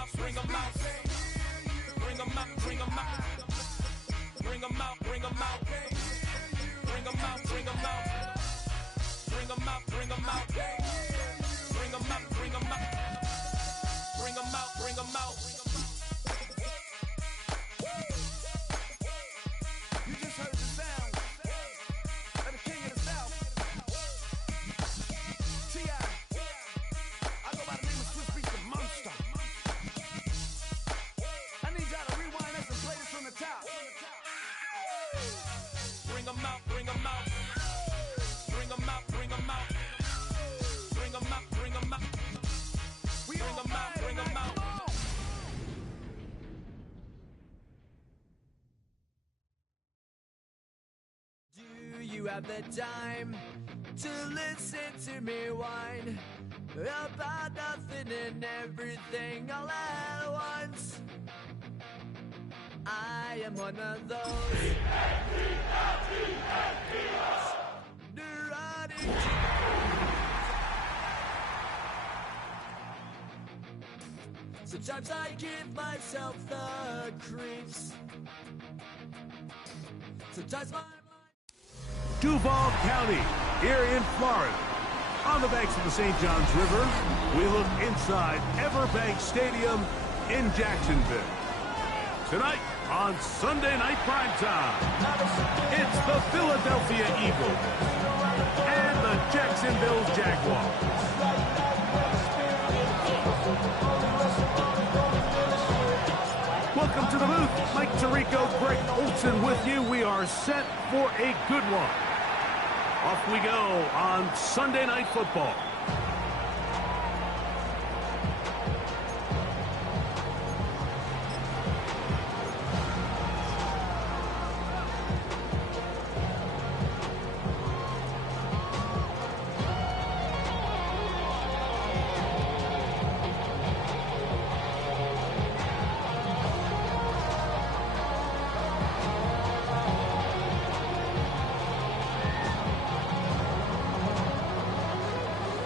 out, bring them out. Bring them out, bring them out. Bring them out, bring them out. Bring them out, bring them out. Bring them out, bring them out. Bring them out, bring them out. Bring them out, bring them out. You just heard the sound of the king of the South. T.I. I go by the name of Swiss Beats the Monster. I need y'all to rewind this and play this from the top. Bring them out, bring them out. Bring them out, bring them out. Bring them out, bring them out. Bring them out, bring them out. Do you have the time to listen to me whine about nothing and everything all at once? I am one of those neurotic. Sometimes I give myself the creeps. Sometimes my Duval County, here in Florida. On the banks of the St. Johns River, we look inside Everbank Stadium in Jacksonville. Tonight, on Sunday Night Primetime, it's the Philadelphia Eagles and the Jacksonville Jaguars. Welcome to the booth. Mike Tirico, Greg Olson with you. We are set for a good one. Off we go on Sunday Night Football.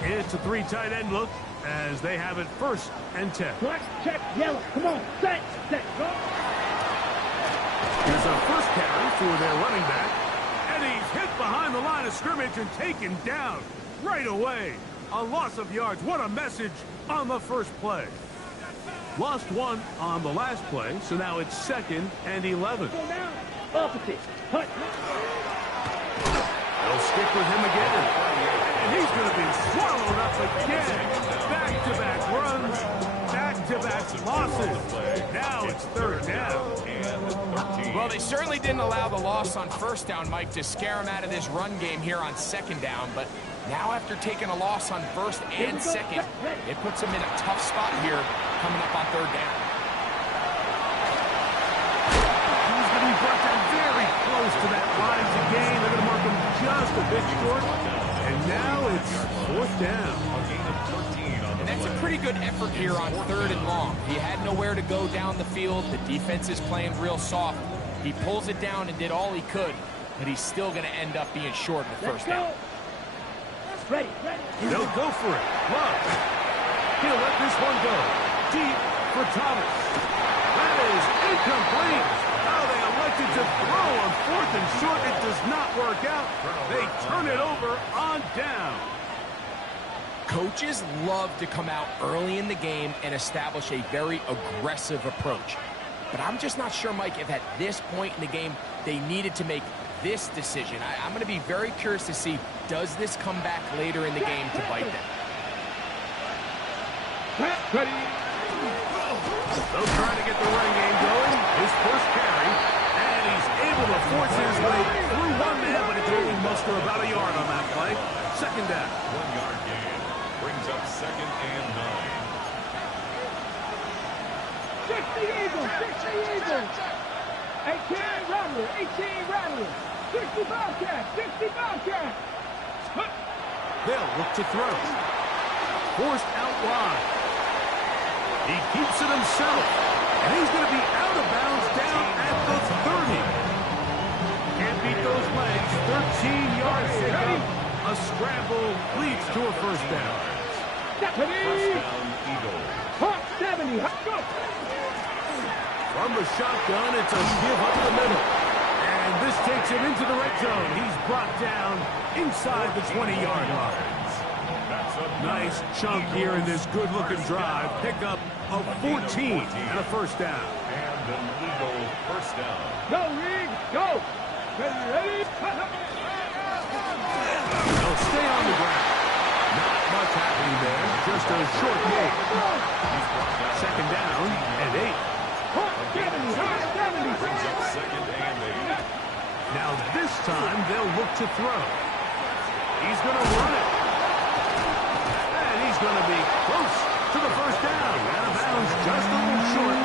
It's a three tight end look as they have it 1st and 10. Black, check, yellow. Come on, set, go. Here's a first carry for their running back. And he's hit behind the line of scrimmage and taken down right away. A loss of yards. What a message on the first play. Lost one on the last play, so now it's 2nd and 11. Go down, opposite. Hut. They'll stick with him again. And he's going to be swallowed up again. Back-to-back runs, back-to-back losses. Now it's 3rd down. Well, they certainly didn't allow the loss on 1st down, Mike, to scare him out of this run game here on 2nd down. But now after taking a loss on 1st and 2nd, it puts him in a tough spot here coming up on 3rd down. He's going to be brought down very close to that line to gain. They're going to mark him just a bit short. And now it's 4th down. And that's a pretty good effort here on 3rd and long. He had nowhere to go down the field. The defense is playing real soft. He pulls it down and did all he could, but he's still going to end up being short in the 1st down. Ready. They'll go for it. Love. He'll let this one go. Deep for Thomas. That is incomplete. How they elected to throw on 4th and short. It does not work out. They turn it over on down. Coaches love to come out early in the game and establish a very aggressive approach. But I'm just not sure, Mike, if at this point in the game they needed to make this decision. I'm going to be very curious to see, does this come back later in the game to bite them? Ready. They'll try to get the running game going. His first carry, and he's able to force his way through one man, but it's only muster about a yard on that play. 2nd down. 1-yard gain brings up 2nd and 9. 60 Eagles. 18 Rattler. 60 Bobcat. They'll look to throw. Forced out wide. He keeps it himself. And he's going to be out of bounds down at the 30. Can't beat those legs. 13-yard pickup. A scramble leads to a 1st down. First down, Eagles. 70. Go. From the shotgun, it's a give up the middle. And this takes him into the red zone. He's brought down inside the 20-yard line. Nice chunk here in this good-looking drive. Pickup of 14 and a first down. And an Eagle first down. Go, Reed. Go. Ready? They'll stay on the ground. Not much happening there. Just a short gain. Second down and 8. 70. 70. Brings up second and 8. Now this time they'll look to throw. He's going to run it. And he's going to be close to the first down. Out of bounds just a little short.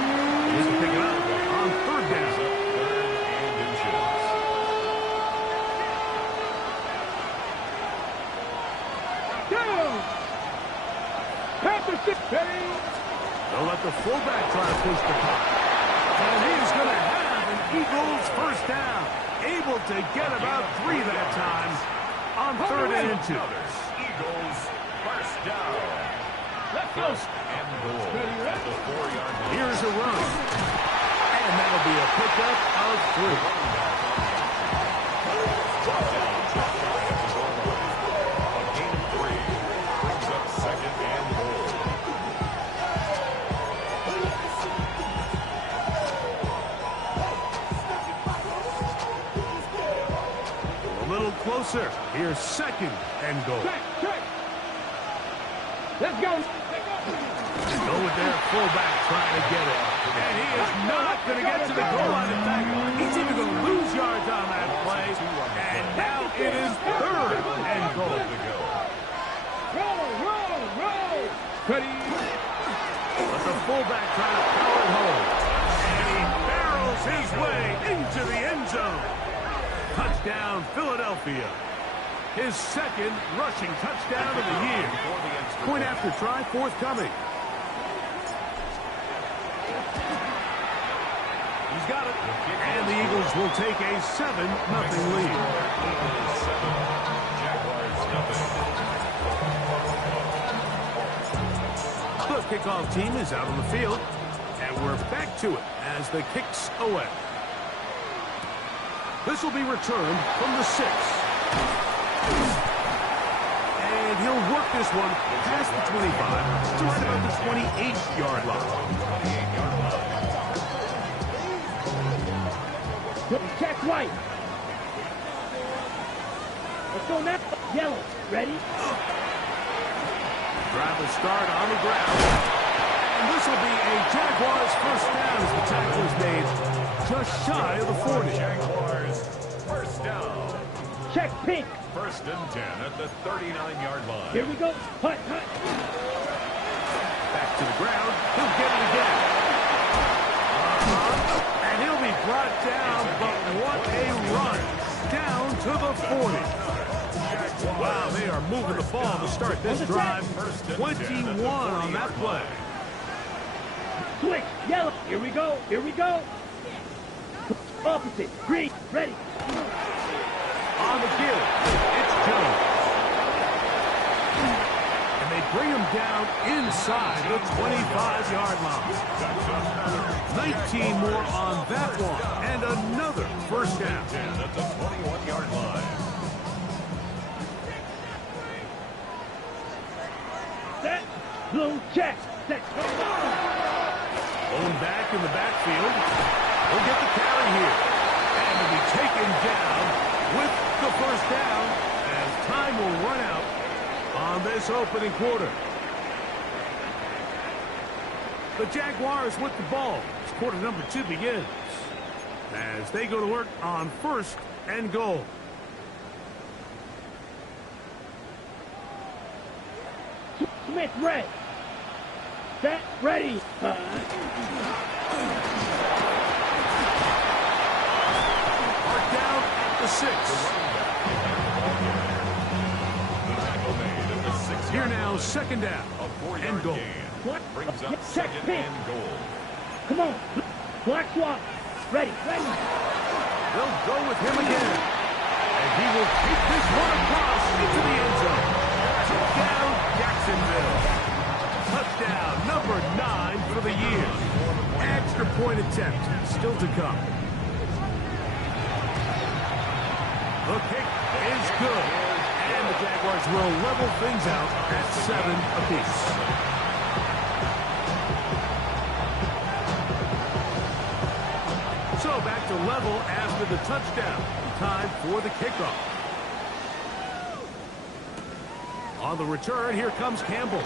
He's going to pick it up on third down. Third and inches. Down. Panthers 6. Ready? They'll let the fullback try to push the puck. And he's going to have an Eagles first down. Able to get about 3 that time on third and inches. Eagles first down. Let's go. And goal at the 4-yard line. Here's a run. And that'll be a pickup of 3. A gain of 3. Brings up second and goal. A little closer. Here's second and goal. Check. Let's go. Go with their fullback trying to get it. And he is not going to get to the goal line. In fact, he's even going to lose yards on that play. And now it is third and goal. Roll. Ready? But the fullback trying to power it home. And he barrels his way into the end zone. Touchdown, Philadelphia. His second rushing touchdown of the year. Point after try, forthcoming. He's got it. And the Eagles will take a 7-0 lead. Eagles 7, Jaguars nothing. The kickoff team is out on the field. And we're back to it as the kick's away. This will be returned from the 6. And he'll work this one past the 25 to right about the 28-yard line. Check right. Let's go now. Yellow. Ready? Drive a start on the ground. And this will be a Jaguars first down as the tackle is made just shy of the 40. Jaguars first down. Check pink. First and 10 at the 39-yard line. Here we go. Hut. Back to the ground. He'll get it again. And he'll be brought down, but what a run. Down to the 40. Wow, they are moving the ball to start this drive. 21 on that play. Switch. Yellow. Here we go. Opposite. Green. Ready. On the give, it's Jones. And they bring him down inside the 25-yard line. 19 more on that one, and another first down. 10 at the 21-yard line. Set. Blue. Check. Set. Owen back in the backfield. He'll get the carry here. And he'll be taken down with the first down as time will run out on this opening quarter. The Jaguars with the ball as quarter number 2 begins as they go to work on first and goal. Smith. Red. Set. Ready. Down at the 6. Here now, second down and goal. What? Brings up Check second pink. and goal. Come on. Black swap. Ready. They'll go with him again. And he will take this one across into the end zone. Touchdown, Jacksonville. Touchdown, number 9 for 2-point attempt still to come. The kick is good. And the Jaguars will level things out at 7 apiece. So back to level after the touchdown. Time for the kickoff. On the return, here comes Campbell.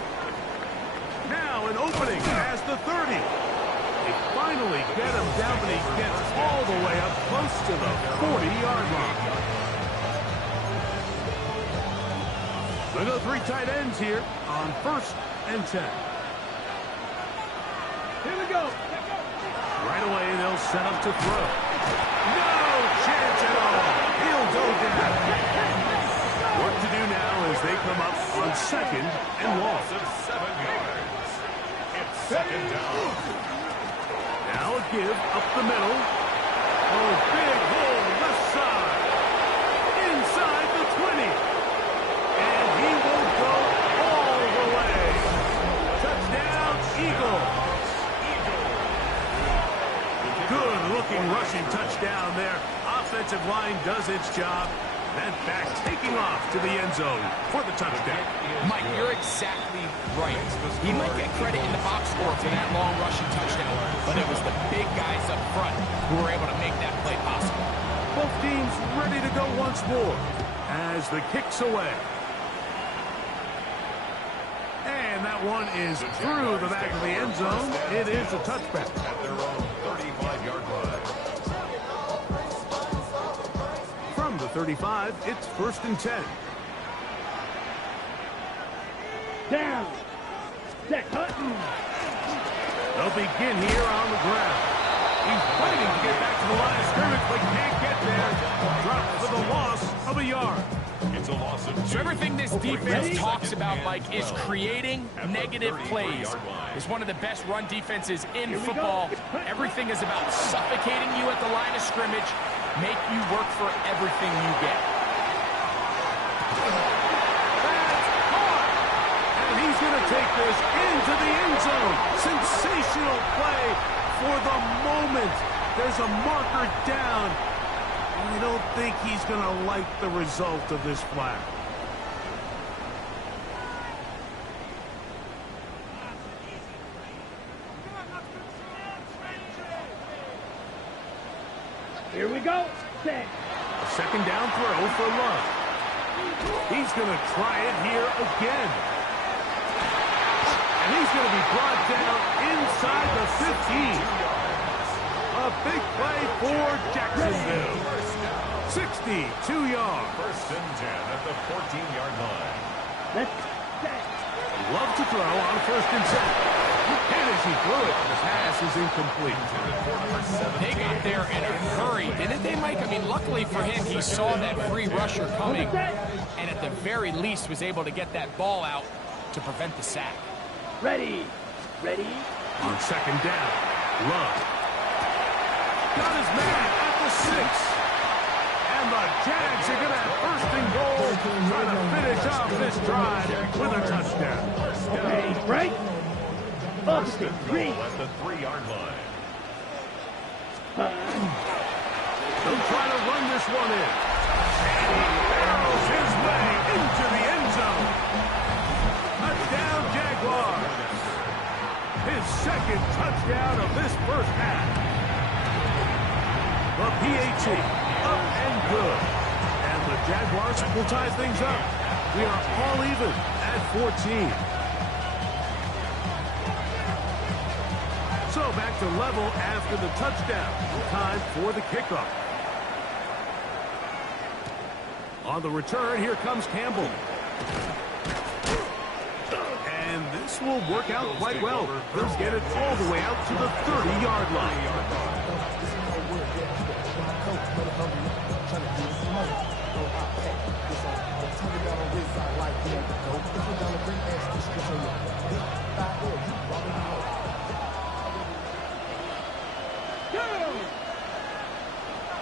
Now an opening past the 30. They finally get him down, but he gets all the way up close to the 40-yard line. They go 3 tight ends here on 1st and 10. Here we go. Right away, they'll set up to throw. No chance at all. He'll go down. Work to do now as they come up on 2nd and long. Loss of 7 yards. It's 2nd down. Now a give up the middle. Oh, big hole left side. Inside the 20. And he will go all the way. Touchdown, Eagles. Good-looking rushing touchdown there. Offensive line does its job. That back taking off to the end zone for the touchdown. Mike, you're exactly right. He might get credit in the box score for that long rushing touchdown, but it was the big guys up front who were able to make that play possible. Both teams ready to go once more as the kick's away. And that one is through the back of the end zone. It is a touchback. At their own 35-yard line. From the 35, it's 1st and 10. Down. Set. Hutton. They'll begin here on the ground. He's fighting to get back to the line of scrimmage, but can't get there. Dropped for the loss of a yard. It's a loss of 2. So everything this defense talks about, Mike, is creating negative plays. It's one of the best run defenses in football. Everything is about suffocating you at the line of scrimmage, make you work for everything you get. That's caught. And he's going to take this into the end zone. Sensational play for the moment. There's a marker down. I don't think he's going to like the result of this flag. Here we go. Set. A 2nd down throw for Love. He's going to try it here again. And he's going to be brought down inside the 15. A big play for Jacksonville. 62 yards. 1st and 10 at the 14-yard line. Let's set. Love to throw on 1st and 10. And as he threw it, the pass is incomplete. They got there in a hurry, didn't they, Mike? I mean, luckily for him, he saw that free rusher coming, and at the very least was able to get that ball out to prevent the sack. Ready. Ready. On 2nd down, Love got his man at the 6. And the Jags are going to have 1st and goal, trying to finish off this drive with a touchdown. Okay, break. Up the green. At the 3-yard line. They'll try to run this one in. And he barrels his way into the end zone. Touchdown, Jaguars. His 2nd touchdown of this 1st half. The PAT, up and good. And the Jaguars will tie things up. We are all even at 14. So back to level after the touchdown. Time for the kickoff. On the return, here comes Campbell. And this will work out quite well. They'll get it all the way out to the 30-yard line.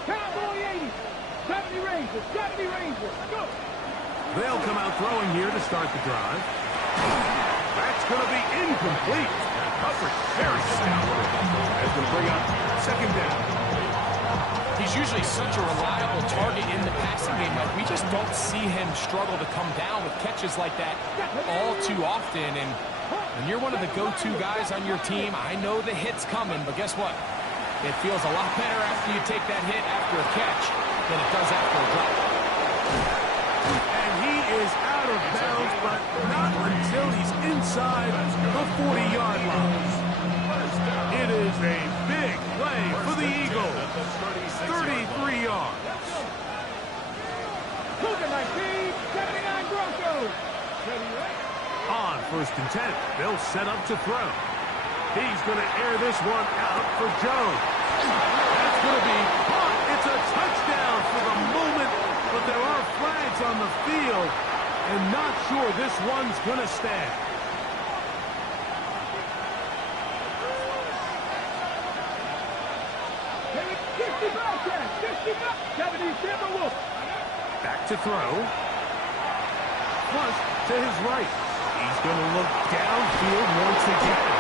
Cowboy 80. 70 Rangers. 70 Rangers. Go. They'll come out throwing here to start the drive. That's going to be incomplete. Coverage very stout as going to bring up second down. He's usually such a reliable target in the passing game. Like, we just don't see him struggle to come down with catches like that all too often. And when you're one of the go-to guys on your team, I know the hit's coming, but guess what? It feels a lot better after you take that hit after a catch than it does after a drop. And he is out of bounds, but not until he's inside the 40-yard line. It is a big play for the Eagles. 33 yards. Cougar 19, 79 Broncos. On 1st and 10, they'll set up to throw. He's going to air this one out for Jones. That's going to be caught. It's a touchdown for the moment, but there are flags on the field, and not sure this one's going to stand. Back to throw. Plus to his right. He's going to look downfield once again.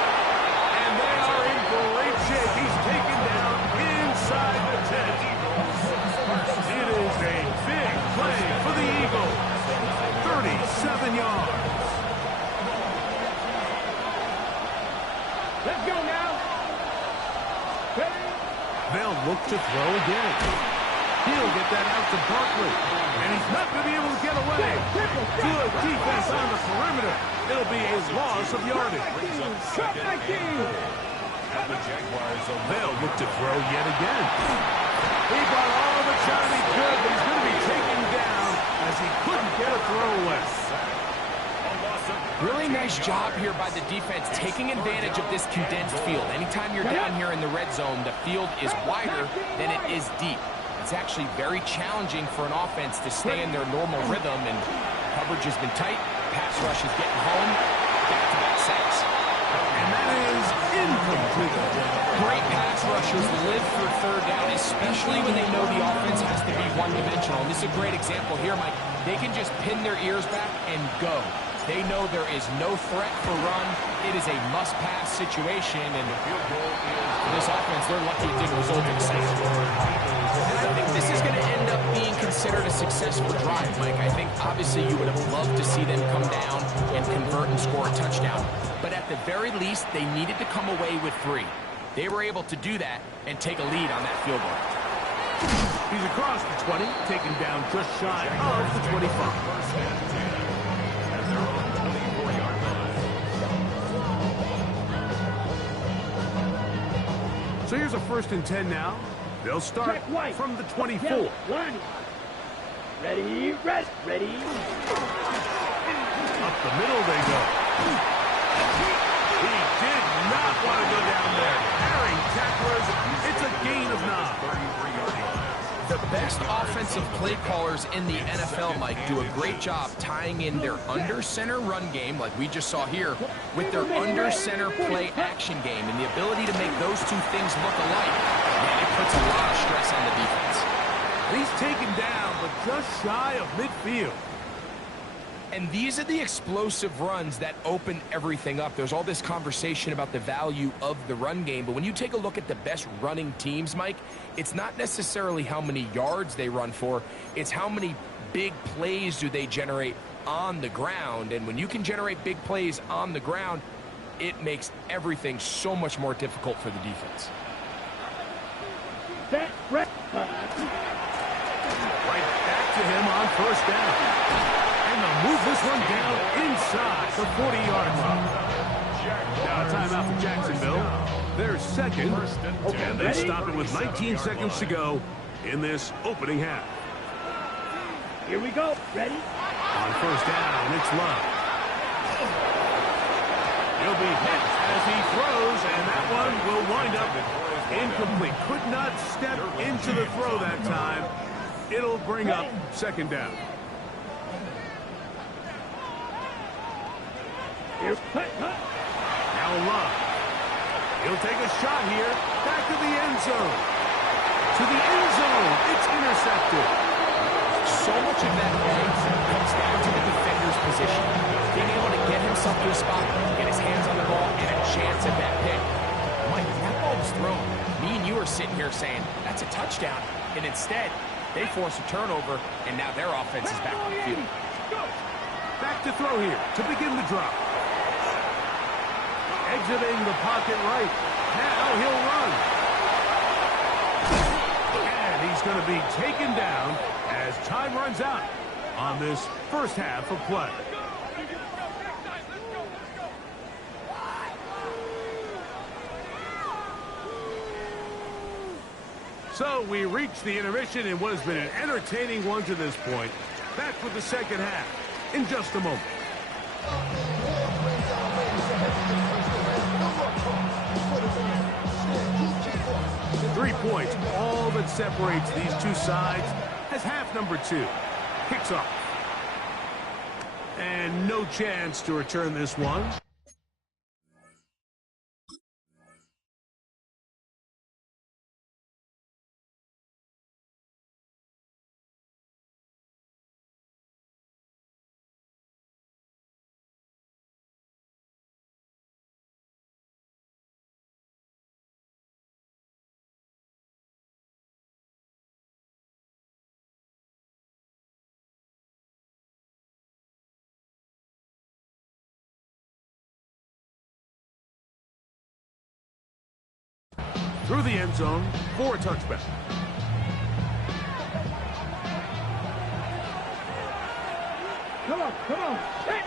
And they are in great shape. He's taken down inside the 10. It is a big play for the Eagles. 37 yards. Let's go now. Ready? They'll look to throw again. He'll get that out to Barkley. And he's not going to be able to get away. Good defense on the perimeter. It'll be a loss of yardage. They'll look to throw yet again. He brought all the time he could, but he's going to be taken down as he couldn't get a throw away. Really nice job here by the defense, taking advantage of this condensed field. Anytime you're down here in the red zone, the field is wider than it is deep. It's actually very challenging for an offense to stay in their normal rhythm, and coverage has been tight. Pass rush is getting home. Back-to-back sacks. And that is incomplete. Great pass rushers live for third down, especially when they know the offense has to be one-dimensional. And this is a great example here, Mike. They can just pin their ears back and go. They know there is no threat for run. It is a must-pass situation, and for this offense, they're lucky it didn't result in a sack. And I think this is going to end up being considered a successful drive, Mike. I think, obviously, you would have loved to see them come down and convert and score a touchdown. But at the very least, they needed to come away with 3. They were able to do that and take a lead on that field goal. He's across the 20, taken down just shy of the 25. So here's a 1st and 10 now. They'll start from the 24. Ready, ready. Up the middle they go. He did not want to go down there. Carrying tacklers. It's a gain of 9. The best offensive play callers in the NFL, Mike, do a great job tying in their under-center run game, like we just saw here, with their under-center play action game. And the ability to make those two things look alike, man, it puts a lot of stress on the defense. He's taken down, but just shy of midfield. And these are the explosive runs that open everything up. There's all this conversation about the value of the run game, but when you take a look at the best running teams, Mike, it's not necessarily how many yards they run for, it's how many big plays do they generate on the ground. And when you can generate big plays on the ground, it makes everything so much more difficult for the defense. Right back to him on 1st down. And they'll move this one down inside the 40-yard line. Now a timeout for Jacksonville. They're second, and they stop it with 19 seconds to go in this opening half. Here we go. Ready? On 1st down, it's Love. He'll be hit as he throws, and that one will wind up incomplete. Could not step into the throw that time. It'll bring up 2nd down. Now Love. He'll take a shot here. Back to the end zone. To the end zone. It's intercepted. So much of that play comes down to the defender's position. Being able to get himself to a spot, get his hands on the ball, and a chance at that pick. Mike, that ball was thrown were sitting here saying, that's a touchdown. And instead, they force a turnover, and now their offense is back on the field. Back to throw here to begin the drop. Exiting the pocket right. Now he'll run. And he's going to be taken down as time runs out on this first half of play. So we reach the intermission in what has been an entertaining one to this point. Back with the second half in just a moment. 3 points, all that separates these two sides as half number 2 kicks off. And no chance to return this one. Through the end zone for a touchback. Come on. Hit.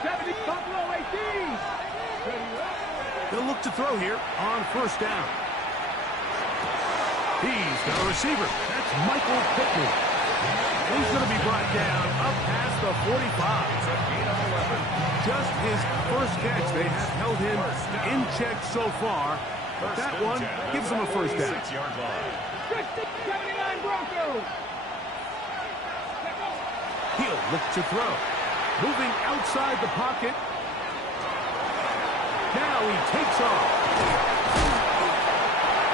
70 Buffalo 18. They'll look to throw here on first down. He's got a receiver. That's Michael Pittman. He's going to be brought down up past the 45. Just his first catch. They have held him in check so far. But that one gives him a first down. 79 Broncos. He'll look to throw. Moving outside the pocket. Now he takes off.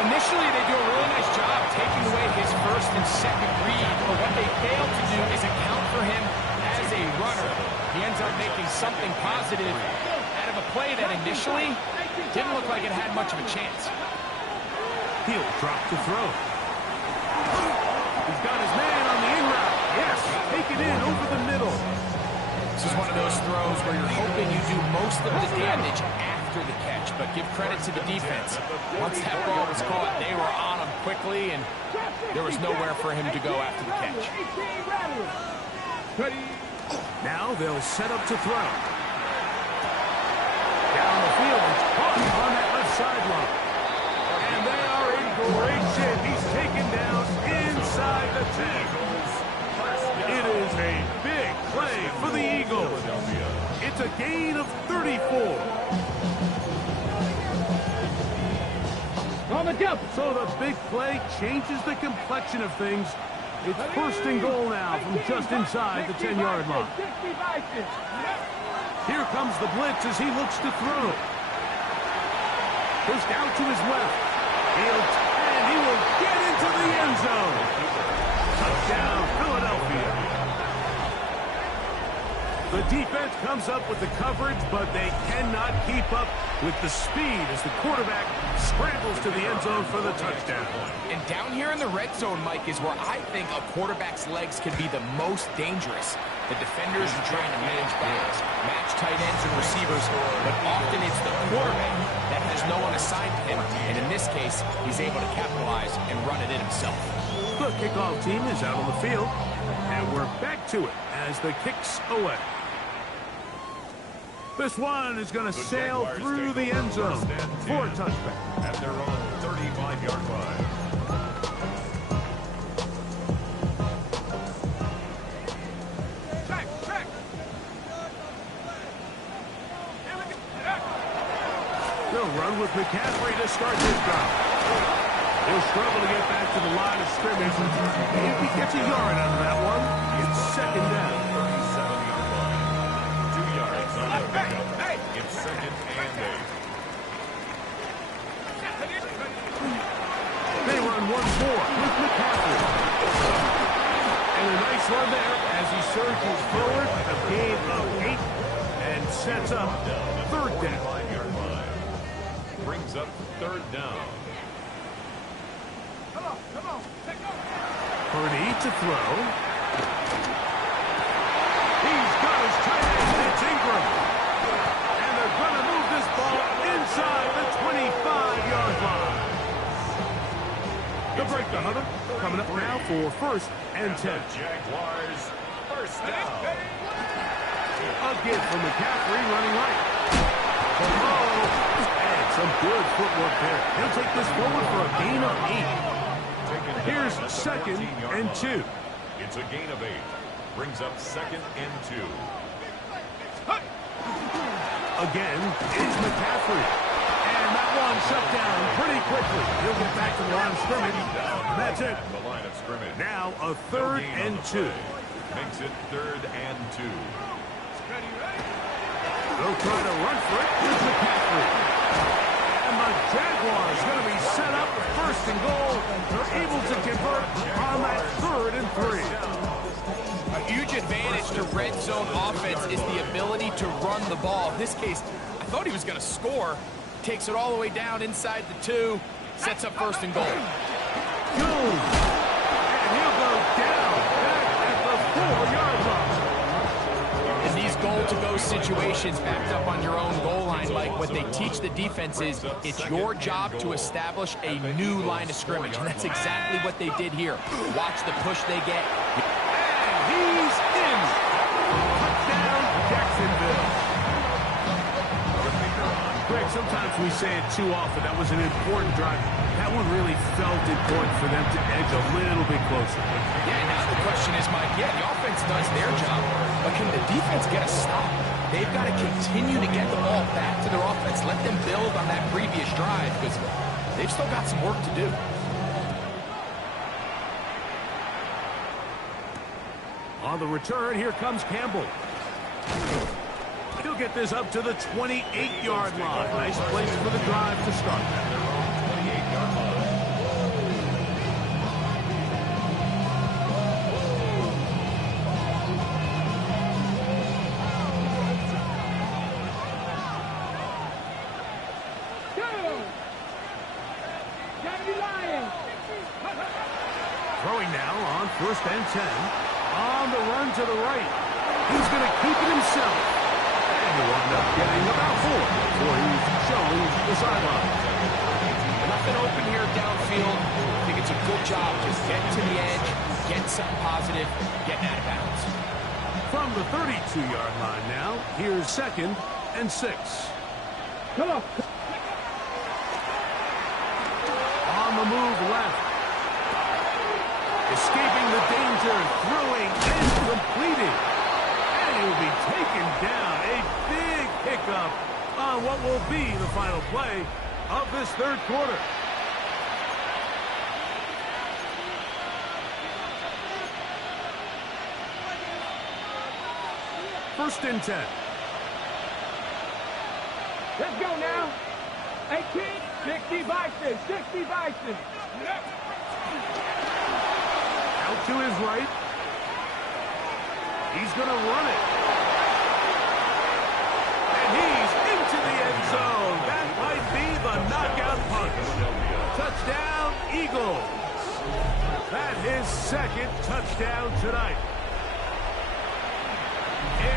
Initially, they do a really nice job taking away his first and second read, but what they fail to do is account for him as a runner. He ends up making something positive out of a play that initially didn't look like it had much of a chance. He'll drop to throw. He's got his man on the in route. Yes, take it in over the middle. This is one of those throws where you're hoping you do most of the damage after the catch, but give credit to the defense. Once that ball was caught, they were on him quickly, and there was nowhere for him to go after the catch. Now they'll set up to throw. Down the field, it's caught on that left sideline. And they are in great shape. He's taken down inside the 10. It is a big play for the Eagles. It's a gain of 34. On the jump. So the big play changes the complexion of things. It's first and goal now from just inside the 10-yard line. Here comes the blitz as he looks to throw. Goes down to his left. And he will get into the end zone. Touchdown, Philadelphia. The defense comes up with the coverage, but they cannot keep up with the speed as the quarterback scrambles to the end zone for the touchdown. And down here in the red zone, Mike, is where I think a quarterback's legs can be the most dangerous. The defenders are trying to match backs, match tight ends and receivers, but often it's the quarterback that has no one assigned to him, and in this case, he's able to capitalize and run it in himself. The kickoff team is out on the field, and we're back to it as the kick's away. This one is going to sail through the end zone for a touchback. At their own 35-yard line. They'll run with McCaffrey to start this drive. He'll struggle to get back to the line of scrimmage. If he gets a yard out of that one, it's second down. 37-yard line. 2 yards on the pickup. It's second and 8. They run once more with McCaffrey. And a nice run there as he surges forward, a gain of 8, and sets up third down. 5-yard line. Brings up third down. Purdy to throw. He's got his tight end. It's Ingram. And they're going to move this ball inside the 25-yard line. The break, the Hunter. Coming up now for 1st and 10. Jaguars first down. Again from McCaffrey running right. And some good footwork there. He'll take this forward for a gain of 8. Here's 2nd and 2. It's a gain of 8. Brings up 2nd and 2. Again, it's McCaffrey. And that one shut down pretty quickly. He'll get back to the line of scrimmage. And that's it. The line of scrimmage. Now a 3rd and 2. Makes it 3rd and 2. They'll try to run for it. Here's McCaffrey. And the Jaguars going to be set up 1st and goal. They're able to convert on that 3rd and 3. A huge advantage to red zone offense is the ability to run the ball. In this case, I thought he was going to score. Takes it all the way down inside the 2. Sets up 1st and goal. Jones. And he'll go down back at the 4-yard line. In these goal-to-go situations, backed up on your own goal line, Mike, what they teach the defense is it's your job to establish a new line of scrimmage. And that's exactly what they did here. Watch the push they get. And he's in. Touchdown, Jacksonville. Greg, sometimes we say it too often. That was an important drive. That one really felt important for them to edge a little bit closer. Yeah, now the question is, Mike, the offense does their job, but can the defense get a stop? They've got to continue to get the ball back to their offense. Let them build on that previous drive because they've still got some work to do. On the return, here comes Campbell. He'll get this up to the 28-yard line. Nice place for the drive to start. Throwing now on 1st and 10. On the run to the right. He's going to keep it himself. And he'll wind up getting about 4 before he's showing the sideline. Nothing open here downfield. I think it's a good job just getting to the edge, getting something positive, getting out of bounds. From the 32-yard line now, here's 2nd and 6. Come on. On the move left. Escaping the danger, throwing and completing. And he'll be taken down. A big pickup on what will be the final play of this 3rd quarter. First and 10. Let's go now. 18, 60 Bison, 60 Bison. Out to his right. He's going to run it. And he's into the end zone. That might be the knockout punch. Touchdown, Eagles. That is 2nd touchdown tonight.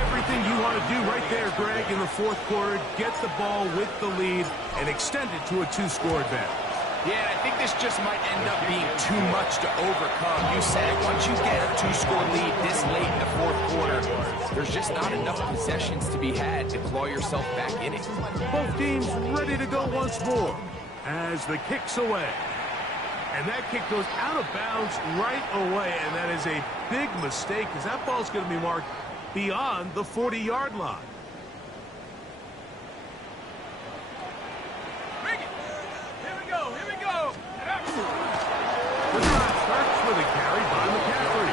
Everything you want to do right there, Greg, in the 4th quarter. Get the ball with the lead and extend it to a 2-score advantage. Yeah, I think this just might end up being too much to overcome. You said it. Once you get a 2-score lead this late in the 4th quarter, there's just not enough possessions to be had to claw yourself back in it. Both teams ready to go once more as the kick's away. And that kick goes out of bounds right away, and that is a big mistake because that ball's going to be marked beyond the 40-yard line. The drive starts with a carry by McCaffrey.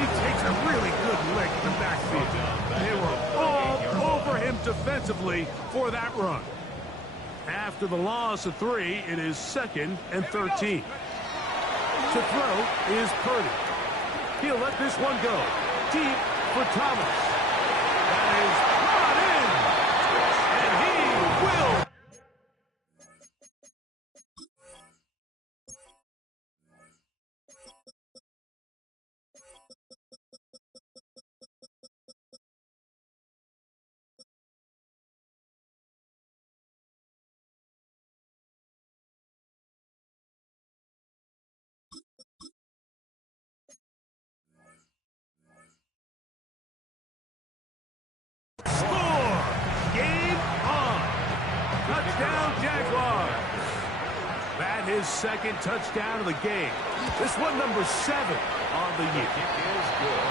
He takes a really good lick in the backfield. They were all over him defensively for that run. After the loss of 3, it is 2nd and 13. To throw is Purdy. He'll let this one go. Deep for Thomas. That is brought in. And he will That his second touchdown of the game. This one number 7 on the year. Kick is good.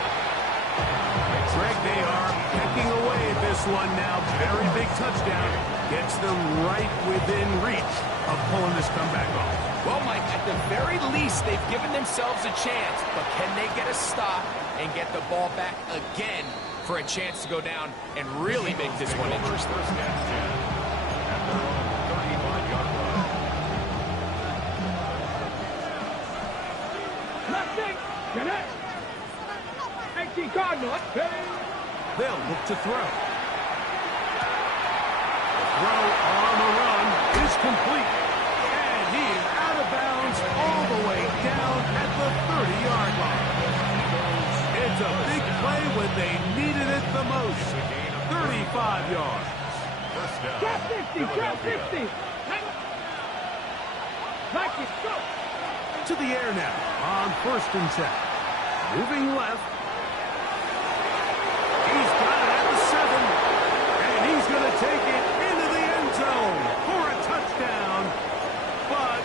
Greg, they are pecking away at this one now. Very big touchdown. Gets them right within reach of pulling this comeback off. Well, Mike, at the very least, they've given themselves a chance, but can they get a stop and get the ball back again for a chance to go down and really make this one interesting? First and 10 at their own 35-yard line. Left connect. 18 Cardinals. They'll look to throw. The throw on the run is complete. And he is out of bounds all the way down at the 30-yard line. It's a big play when they needed it the most. 35 yards. First down. Trap 50. Trap 50. Nike, go. To the air now on 1st and 10. Moving left. He's got it at the 7. And he's going to take it into the end zone for a touchdown. But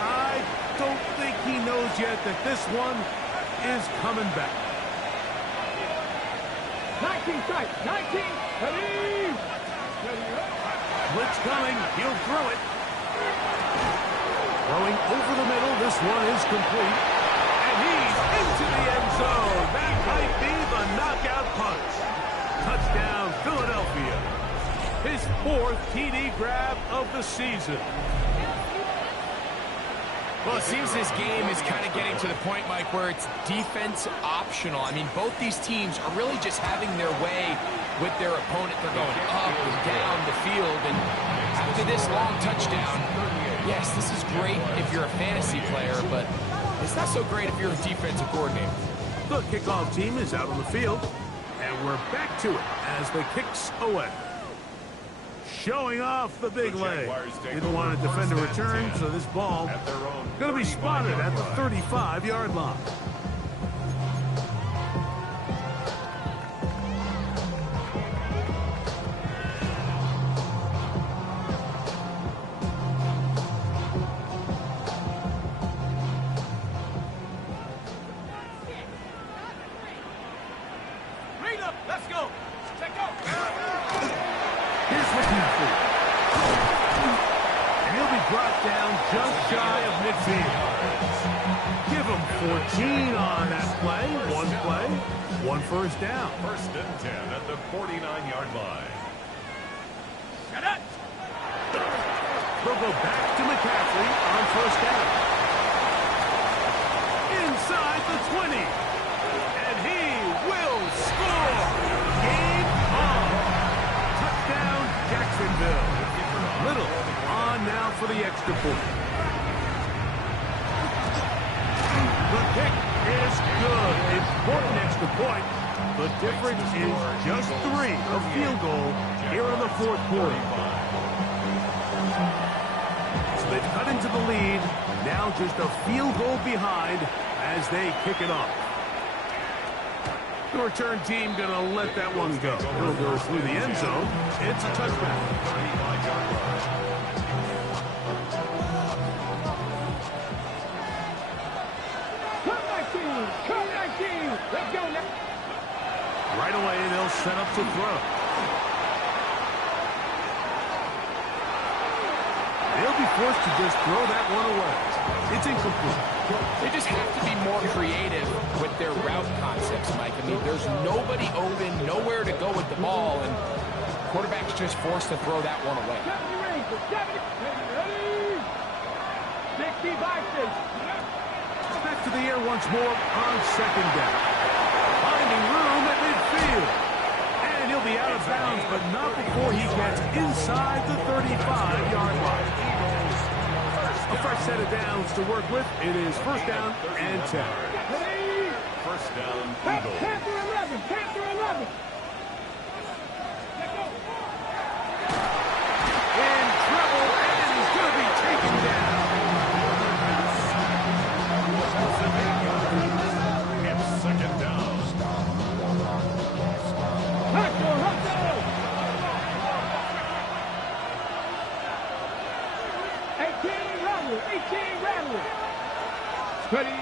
I don't think he knows yet that this one is coming back. 19 tight. 19. Ready. Blitz coming. He'll throw it. Throwing over the middle. This one is complete. And he's into the end zone. That might be the knockout punch. Touchdown, Philadelphia. His 4th TD grab of the season. Well, it seems this game is kind of getting to the point, Mike, where it's defense optional. I mean, both these teams are really just having their way with their opponent. They're going up and down the field. And after this long touchdown, yes, this is great if you're a fantasy player, but it's not so great if you're a defensive coordinator. The kickoff team is out on the field, and we're back to it as the kicks away. Showing off the big leg. Didn't want to defend a return, so this ball going to be spotted at the 35-yard line. Let's go. Check out. Here's McCaffrey. And he'll be brought down just shy of midfield. Give him 14 on that play. One first down. First and 10 at the 49-yard line. They'll go back to McCaffrey on first down. Inside the 20. And he will score. Game on. Touchdown, Jacksonville. Little on now for the extra point. The kick is good. Important extra point. The difference is just 3, a field goal here in the 4th quarter. So they've cut into the lead. Now just a field goal behind as they kick it off. The return team going to let that one go. It'll go through the end zone. It's a touchback. 35-yard line. Come 19. Let's go now. Right away, they'll set up to throw. They'll be forced to just throw that one away. It's incomplete. They just have to be more creative with their route concepts, Mike. I mean, there's nobody open, nowhere to go with the ball, and quarterback's just forced to throw that one away. 70 range. 70. Ready. 60 boxes. Back to the air once more on second down. Finding room at midfield. And he'll be out of bounds, but not before he gets inside the 35-yard line. A fresh set of downs to work with. It is first down and 10. First down, Eagles. Panther 11. Panther 11. Let's go. In trouble, and he's going to be taken down. It's second down. Hustle. 18 Robert. 18. Ready. And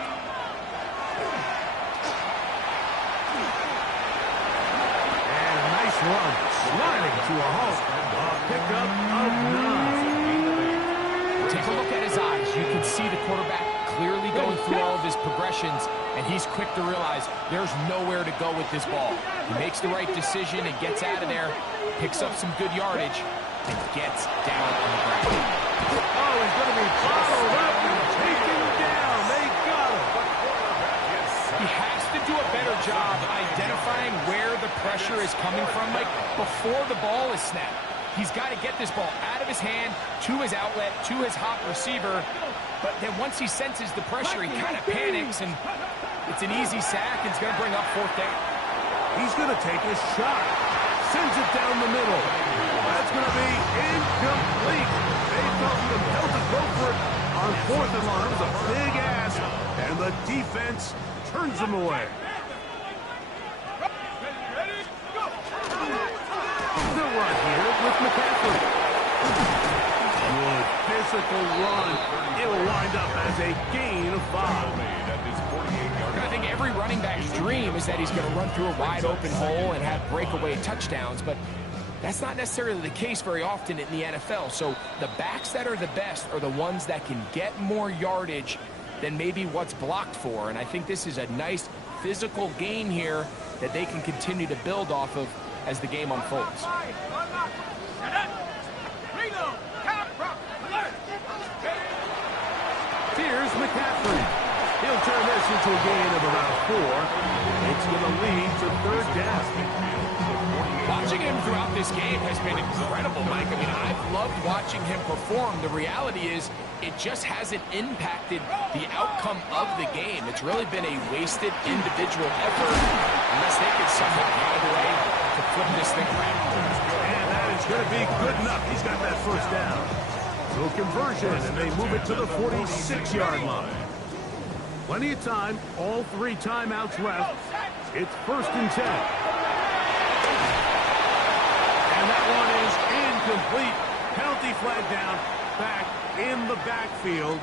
a nice run, sliding to a halt. A pickup of 9. Take a look at his eyes. You can see the quarterback clearly going through all of his progressions, and he's quick to realize there's nowhere to go with this ball. He makes the right decision and gets out of there, picks up some good yardage, and gets down on the ground. Oh, he's going to be followed up and taken down. They got him. He has to do a better job identifying where the pressure is coming from, Mike, before the ball is snapped. He's got to get this ball out of his hand, to his outlet, to his hot receiver. But then once he senses the pressure, he kind of panics, and it's an easy sack, and it's going to bring up 4th down. He's going to take a shot. Sends it down the middle. That's going to be incomplete. They felt compelled to go for it on 4th and long. It was a big ask, and the defense turns him away. The run here with McCaffrey. Good physical run. It will wind up as a gain of 5. I think every running back's dream is that he's going to run through a wide open hole and have breakaway touchdowns, but that's not necessarily the case very often in the NFL. So the backs that are the best are the ones that can get more yardage than maybe what's blocked for, and I think this is a nice physical gain here that they can continue to build off of as the game unfolds. Here's McCaffrey. He'll turn this into a gain of about 4. It's going to lead to 3rd down. Watching him throughout this game has been incredible, Mike. I mean, I've loved watching him perform. The reality is it just hasn't impacted the outcome of the game. It's really been a wasted individual effort unless they can somehow find a way to flip this thing around. And that is going to be good enough. He's got that 1st down. So conversion, and they move it to the 46-yard line. Plenty of time, all 3 timeouts left. It's 1st and 10. And that one is incomplete. Penalty flag down, back in the backfield,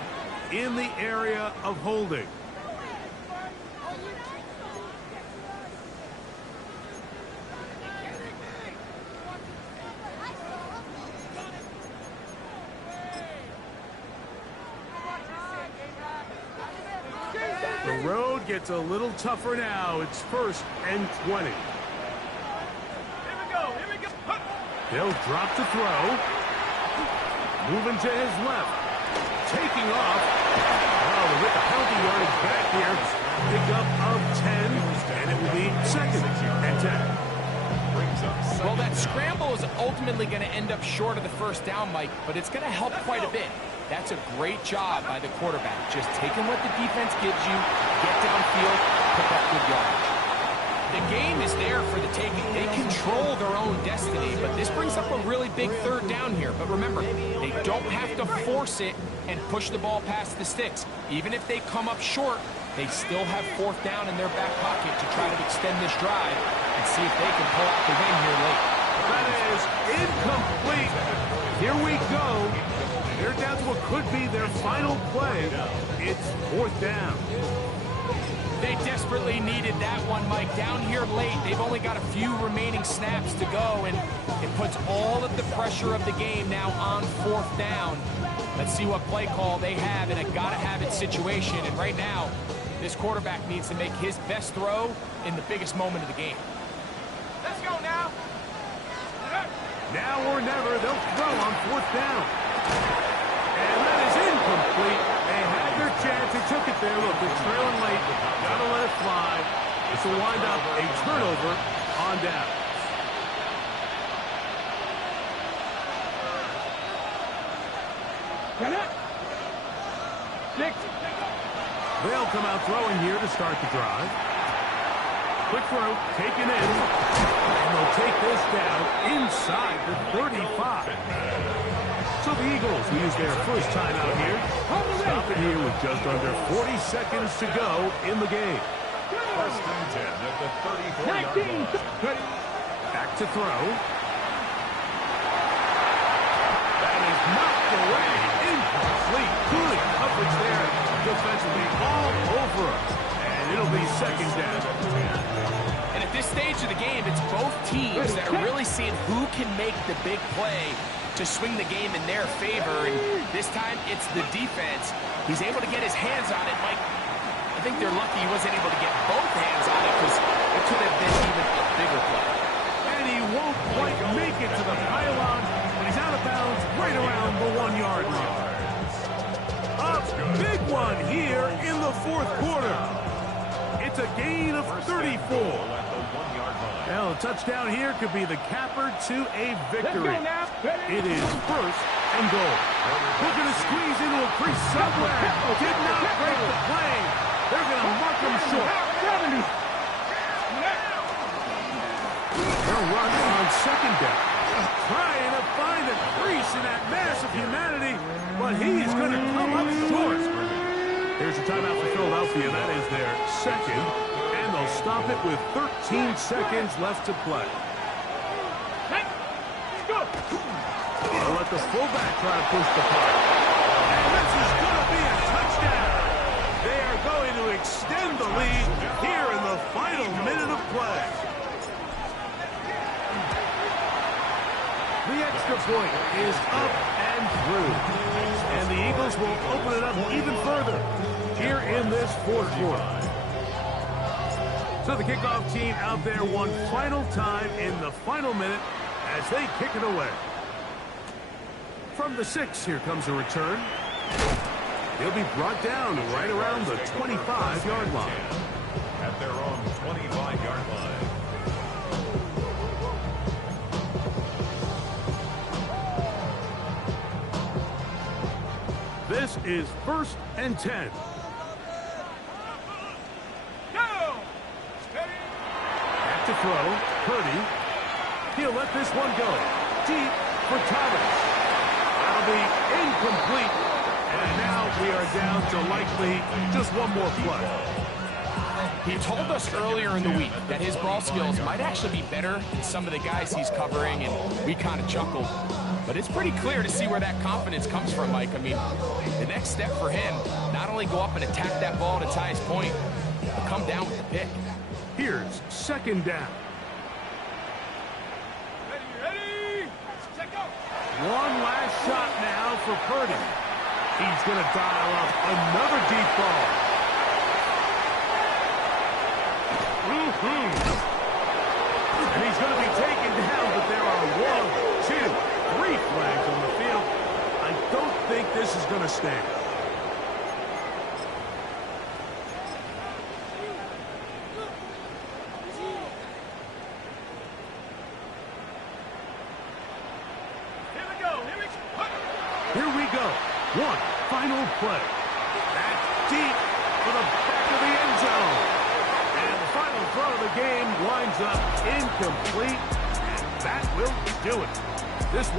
in the area of holding. The road gets a little tougher now. It's 1st and 20. They'll drop to throw. Moving to his left. Taking off. Oh, with the penalty yardage back here. Pick up of 10, and it will be 2nd and 10. Well, that scramble is ultimately going to end up short of the 1st down, Mike, but it's going to help quite a bit. That's a great job by the quarterback. Just taking what the defense gives you, get downfield, pick up good yardage. The game is there for the taking. They control their own destiny, but this brings up a really big 3rd down here. But remember, they don't have to force it and push the ball past the sticks. Even if they come up short, they still have 4th down in their back pocket to try to extend this drive and see if they can pull out the win here late. That is incomplete. Here we go. They're down to what could be their final play. It's 4th down. They desperately needed that one, Mike. Down here late, they've only got a few remaining snaps to go, and it puts all of the pressure of the game now on 4th down. Let's see what play call they have in a gotta-have-it situation. And right now, this quarterback needs to make his best throw in the biggest moment of the game. Let's go now. Now or never, they'll throw on 4th down. And that is incomplete. They had their chance. They took it there. Look, they're trailing late. Got to let it fly. This will wind up a turnover on down. Get it. 6. They'll come out throwing here to start the drive. Quick throw, taken in. And they'll take this down inside the 35. So the Eagles will use their 1st timeout here. Stop it here with just under 40 seconds to go in the game. 1st and 10 at the 34-yard line. Back to throw. That is knocked away. Incomplete. Good coverage there. defensively all over him. And it'll be second down. And at this stage of the game, it's both teams that are really seeing who can make the big play to swing the game in their favor. And this time, it's the defense. He's able to get his hands on it. Mike, I think they're lucky he wasn't able to get both hands on it because it could have been even a bigger play. And he won't quite make it to the pylon, but he's out of bounds right around the 1-yard line. A big one here in the fourth quarter. It's a gain of 34. Well, a touchdown here could be the capper to a victory. It is first and goal. Looking to squeeze into a crease somewhere. Did not break the play. They're going to mark him short. They'll run on second down. Trying to find a crease in that mass of humanity, but he's going to come up short. Here's a timeout for Philadelphia. That is their second, and they'll stop it with 13 seconds left to play. They'll let the fullback try to push the puck. And this is going to be a touchdown. They are going to extend the lead here in the final minute of play. The extra point is up and through. And the Eagles will open it up even further here in this fourth quarter. So the kickoff team out there one final time in the final minute as they kick it away. From the 6, here comes a return. He'll be brought down right around the 25-yard line. At their own 25-yard line. This is first and 10. Back to throw. Purdy. He'll let this one go. Deep for Thomas. That'll be incomplete. And now we are down to likely just one more play. He told us earlier in the week that his ball skills might actually be better than some of the guys he's covering, and we kind of chuckled. But it's pretty clear to see where that confidence comes from, Mike. I mean, the next step for him, not only go up and attack that ball at its highest point, but come down with the pick. Here's second down. One last shot now for Purdy. He's going to dial up another deep ball. And he's going to be taken down, but there are 1, 2, 3 flags on the field. I don't think this is going to stand. Here we go. One final play. That's deep for the back of the end zone. And the final throw of the game winds up incomplete. And that will do it. This